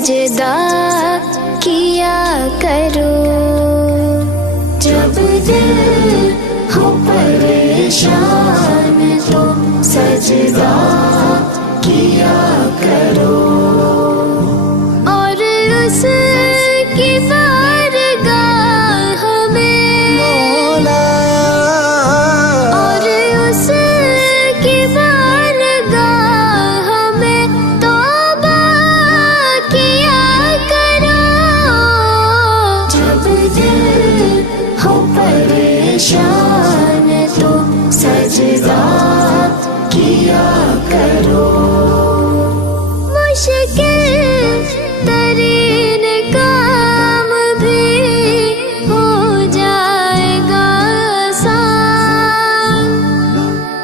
सजदा किया करो। जब दिल हो परेशान तो सजदा किया करो। और उसकी बारगाह में मौला, और उसकी बारगाह में तौबा किया करो। जब दिल हो परेशान तो सजदा किया करो।